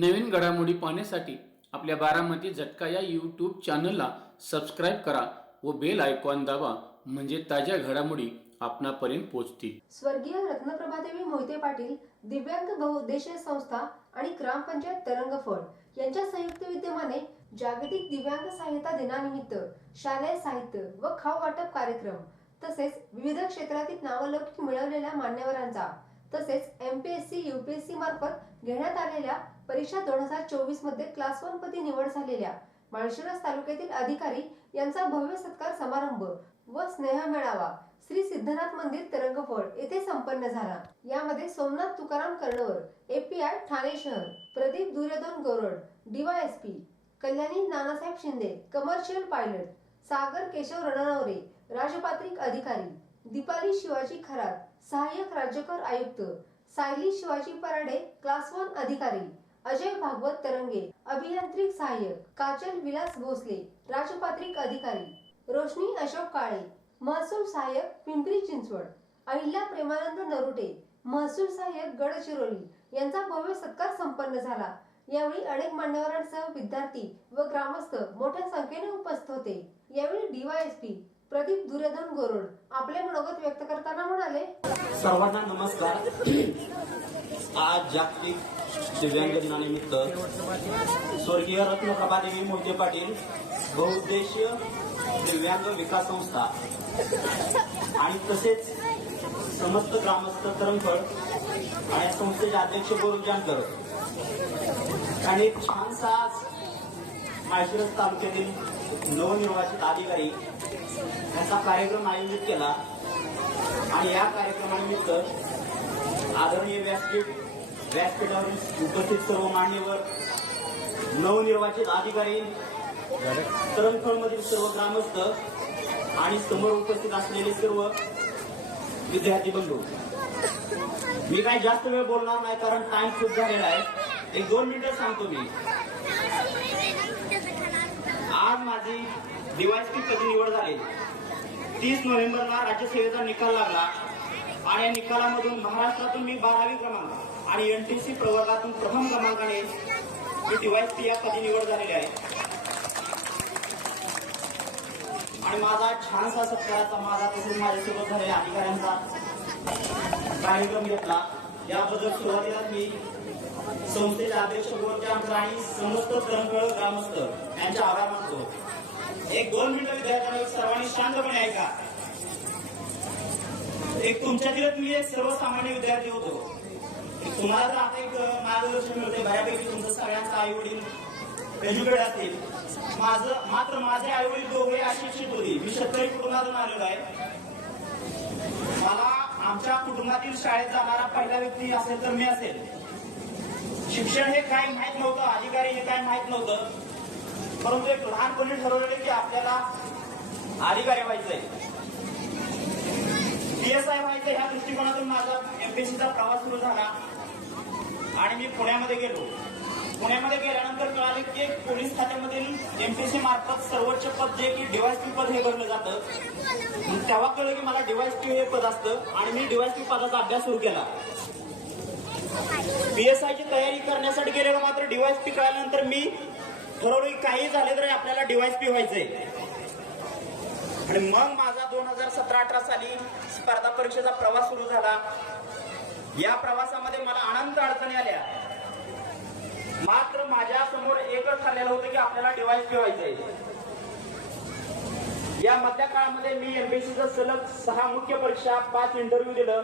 नवीन घडामोडी पाहण्यासाठी आपल्या बारामती झटका या यूट्यूब चॅनलला सबस्क्राईब करा व बेल आयकॉन दाबा, म्हणजे ताज्या घडामोडी आपणापर्यंत पोहोचतील। स्वर्गीय रत्नप्रभादेवी मोहिते पाटील दिव्यांग बहुउद्देशीय संस्था आणि ग्रामपंचायत तरंगफळ यांच्या संयुक्त विद्यमाने जागतिक दिव्यांग सहाय्यता दिनानिमित्त शालेय साहित्य व खाऊ वाटप कार्यक्रम तसेच विविध क्षेत्रातील नावलौकिक मिळवलेल्या मान्यवरांचा तसेच एमपीएससी यूपीएससी मार्फत घेण्यात आलेल्या परीक्षा 2024 मध्ये क्लास 1 पदी निवड झालेल्या माळशिरस तालुक्यातील अधिकारी यांचा भव्य सत्कार समारंभ व स्नेह मेळावा श्री सिद्धनाथ मंदिर तरंगफळ येथे संपन्न झाला। यामध्ये सोमनाथ तुकाराम कर्णवर, एपीआय ठाणे शहर, Pradeep Duryodhan Gorad, DYSP, Kalyani Nanasaheb Shinde, commercial pilot, Sagar Keshav Rananaware, राजपात्रिक अधिकारी, दीपाली शिवाजी खरात, सहाय्यक राज्यकर आयुक्त, सायली शिवाजी पराडे, क्लास 1 अधिकारी, अजय भागवत तरंगे, अभियांत्रिक सहाय्यक, काजल विलास भोसले, राजपात्रिक अधिकारी, रोशनी अशोक काळे, महसूल सहाय्यक पिंपरी चिंचवड, अहिल्या प्रेमानंद नरुटे, महसूल सहाय्यक गडचिरोली यांचा भव्य सत्कार संपन्न झाला। यावेळी अनेक मान्यवरांसह विद्यार्थी व ग्रामस्थ मोठ्या संख्येने उपस्थित होते। यावेळी डीवायएसपी प्रदीप दुर्योधन गोरड आपले मनोगत व्यक्त करताना म्हणाले, सर्वांना नमस्कार। आज जागतिक दिव्यांग दिनानिमित्त स्वर्गीय रत्नप्रभादेवी मोहिते पाटील बहुउद्देशीय दिव्यांग विकास संस्था आणि तसेच समस्त ग्रामस्थ तरंगफळ आणि या संस्थेचे अध्यक्ष बोरुख जानकर आणि एक छानसा माळशिरस तालुक्यातील नवनिर्वाचित अधिकारी यांचा कार्यक्रम आयोजित केला आणि या कार्यक्रमानिमित्त आदरणीय व्यासपीठावर उपस्थित सर्व मान्यवर, नवनिर्वाचित अधिकारी, तरंगफळमधील सर्व ग्रामस्थ आणि समोर उपस्थित असलेले सर्व विद्यार्थी बंधू, मी काही जास्त वेळ बोलणार नाही कारण टाइम खूप झालेला आहे। 1-2 मिनिटं सांगतो मी। आज माझी डीवायएसपी पदी निवड झाली। 30 नोव्हेंबरला राज्यसेवेचा निकाल लागला आणि या निकालामधून महाराष्ट्रातून मी 12वी क्रमांक आणि एनटीसी प्रवर्गातून प्रथम क्रमांकाने मी डीवायएसपी या पदी निवड झालेली आहे आणि माझा छानसा सत्काराचा माझा तसेच माझ्यासोबत झालेल्या अधिकाऱ्यांचा कार्यक्रम घेतला। याबद्दल सुरुवातीला मी संस्थेचे अध्यक्ष बोरुख जानकर आणि समस्त तरंगफळ ग्रामस्थ यांचे आभार मानतो। 1-2 मिनिटं विद्यार्थ्यांना सर्वांनी शांतपणे ऐका। एक तुमच्यातीलच मी एक सर्वसामान्य विद्यार्थी होतो। तुम्हाला तर आता एक मार्गदर्शन मिळते बऱ्यापैकी, तुमचं सगळ्यांचं आई वडील एज्युकेटेड असतील। मात्र माझे आई वडील दोघे अशिक्षित होते। मी शेतकरी कुटुंबातून आलेलो आहे। मला आमच्या कुटुंबातील शाळेत जाणारा पहिला व्यक्ती असेल तर मी असेल। शिक्षण हे काय माहित नव्हतं, अधिकारी हे काय माहित नव्हतं, परंतु एक लहानपणी ठरवलेले की आपल्याला अधिकारी व्हायचंय, पीएसआय व्हायचंय। ह्या दृष्टिकोनातून माझा एमपीएससीचा प्रवास सुरू झाला आणि मी पुण्यामध्ये गेलो। पुण्यामध्ये गेल्यानंतर कळाले की पोलीस खात्यामधील एमपीएससी मार्फत सर्वोच्च पद जे की डीवायएसपी पद हे भरलं जातं। तेव्हा कळलं की मला डीवायएसपी हे पद असतं आणि मी डीवायएसपी पदाचा अभ्यास सुरू केला। पीएसआयची तयारी करण्यासाठी गेलेलो, मात्र डीवायएसपी कळल्यानंतर मी ठरवलं की काही झाले तरी आपल्याला डीवायएसपी व्हायचंय आणि मग माझा 2017-18 साली स्पर्धा परीक्षेचा प्रवास सुरू झाला। या प्रवासामध्ये मला अनंत अडचणी आल्या, मात्र माझ्या समोर एकच ठरलेलं होतं की आपल्याला डीवायएसपी व्हायचंय। या मधल्या काळामध्ये मी एमपीएससीचं सलग 6 मुख्य परीक्षा, 5 इंटरव्ह्यू दिलं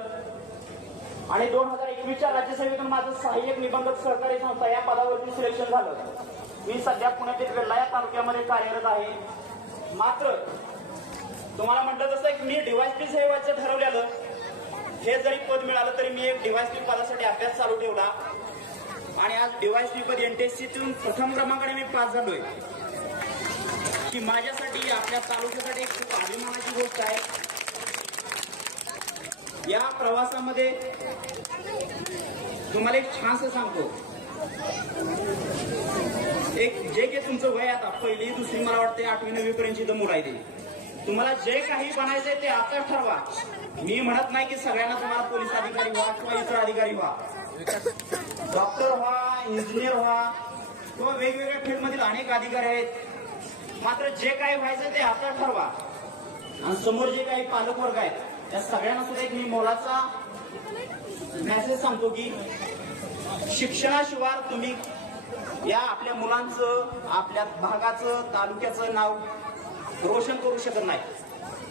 आणि 2021च्या राज्यसेवेतून माझं सहाय्यक निबंधक सहकारी संस्था या पदावरती सिलेक्शन झालं। मी सध्या पुण्यातील वेल्हा या तालुक्यामध्ये कार्यरत आहे। मात्र तुम्हाला म्हटलं तसं की मी डीवायएसपी सेवेचं ठरवलेलं, हे जरी पद मिळालं तरी मी एक डीवायएसपी पदासाठी अभ्यास चालू ठेवला आणि आज डीवायएसपी पद एनटीएससीतून प्रथम क्रमांकाने मी पास झालोय। की माझ्यासाठी, आपल्या तालुक्यासाठी एक खूप अभिमानाची गोष्ट आहे। या प्रवासामध्ये तुम्हाला एक छानसं सांगतो, एक जे काही तुमचं वय आता 1ली, 2री, मला वाटते 8वी 9वी पर्यंतची मुलं आहे ते, तुम्हाला जे काही बनायचंय ते आता ठरवा। मी म्हणत नाही की सगळ्यांना तुम्हाला पोलीस अधिकारी व्हा किंवा इतर अधिकारी व्हा, डॉक्टर व्हा, इंजिनियर व्हा किंवा वेगवेगळ्या फील्डमधील अनेक अधिकारी आहेत. मात्र जे काही व्हायचं ते आता ठरवा. आणि समोर जे काही पालक वर्ग आहेत त्या सगळ्यांना सुद्धा एक मी मोलाचा मेसेज सांगतो की शिक्षणाशिवाय तुम्ही या आपल्या मुलांचं, आपल्या भागाचं, तालुक्याचं नाव रोशन करू शकत नाही.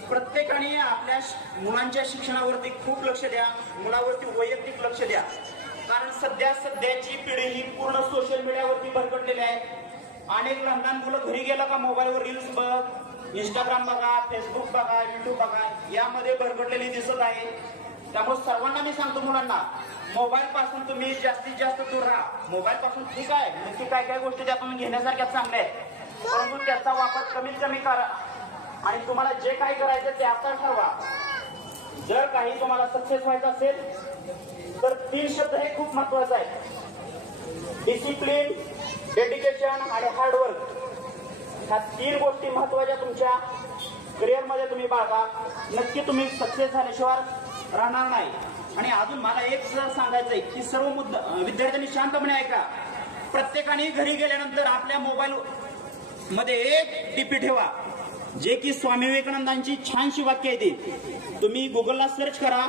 प्रत्येकाने आपल्या मुलांच्या शिक्षणावरती खूप लक्ष द्या, मुलावरती वैयक्तिक लक्ष द्या. कारण सध्याची पिढी ही पूर्ण सोशल मीडियावरती भरकटलेली आहे. अनेक लहान लहान मुलं घरी गेलं का मोबाईलवर रील्स बघ, इंस्टाग्राम बघा, फेसबुक बघा, युट्यूब बघा, यामध्ये भरकटलेली दिसत आहे. त्यामुळे सर्वांना मी सांगतो, मुलांना मोबाईल पासून तुम्ही जास्तीत जास्त दूर राहा. मोबाईल पासून ठीक आहे, नक्की काय काय गोष्टी त्यातून घेण्यासारख्या चांगल्या आहेत, परंतु त्याचा वापर कमीत कमी करा. आणि तुम्हाला जे काही करायचं ते आता ठरवा. जर काही तुम्हाला सक्सेस व्हायचं असेल तर 3 शब्द हे खूप महत्वाचे आहेत: डिसिप्लिन, डेडिकेशन आणि हार्डवर्क. ह्या 3 गोष्टी महत्वाच्या तुमच्या करिअरमध्ये तुम्ही बाळगा. नक्की तुम्ही सक्सेस झाल्याशिवाय राहणार नाही. आणि अजून मला एक सांगायचंय की सर्व विद्यार्थ्यांनी शांतपणे ऐका. प्रत्येकाने घरी गेल्यानंतर आपल्या मोबाईल मध्ये एक टिपी ठेवा, जे की स्वामी विवेकानंदांची छानशी वाक्य आहे. ती तुम्ही गुगलला सर्च करा.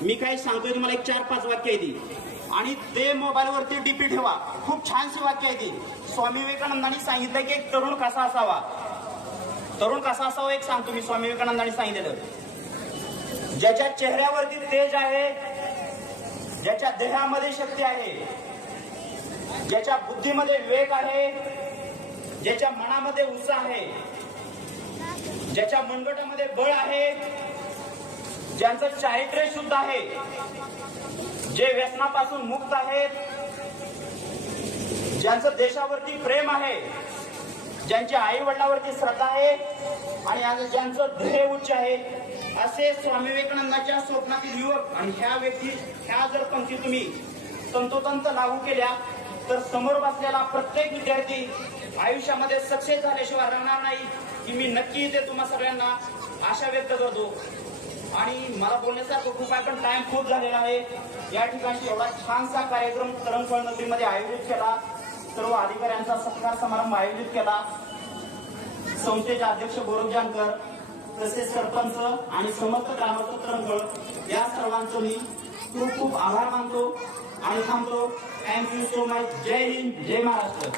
मी काय सांगतोय तुम्हाला, एक 4-5 वाक्य आहे ती, आणि ते मोबाईलवरती डीपी ठेवा. खूप छानशी वाक्य आहे ती. स्वामी विवेकानंदांनी सांगितलं की एक तरुण कसा असावा. तरुण कसा असावा एक सांगतो मी. स्वामी विवेकानंदांनी सांगितलेलं, ज्याच्या चेहऱ्यावरती तेज आहे, ज्याच्या देहामध्ये शक्ती आहे, ज्याच्या बुद्धीमध्ये विवेक आहे, ज्याच्या मनामध्ये उत्साह आहे, ज्याच्या मनगटामध्ये बळ आहे, ज्यांचं चारित्र्य शुद्ध आहे, जे व्यसनापासून मुक्त आहेत, ज्यांचं देशावरती प्रेम आहे, ज्यांच्या आई वडिलांवरती श्रद्धा आहे आणि ज्यांचं ध्येय उच्च आहे, असे स्वामी विवेकानंदांच्या स्वप्नातील युवक. आणि ह्या जर पंक्ती तुम्ही तंतोतंत लागू केल्या तर समोर बसलेला प्रत्येक विद्यार्थी आयुष्यामध्ये सक्सेस झाल्याशिवाय राहणार नाही, की मी नक्की इथे तुम्हा सगळ्यांना आशा व्यक्त करतो. आणि मला बोलण्यासारखं खूप आहे, पण टाइम खूप झालेला आहे. या ठिकाणी एवढा छानसा कार्यक्रम तरंगफळ नगरीमध्ये आयोजित केला, सर्व अधिकाऱ्यांचा सत्कार समारंभ आयोजित केला, संस्थेचे अध्यक्ष गौरव जानकर, तसेच सरपंच आणि समस्त ग्रामस्थ तरंगफळ या सर्वांचं मी खूप खूप आभार मानतो आणि थांबतो. Thank you so much. जय हिंद, जय महाराष्ट्र.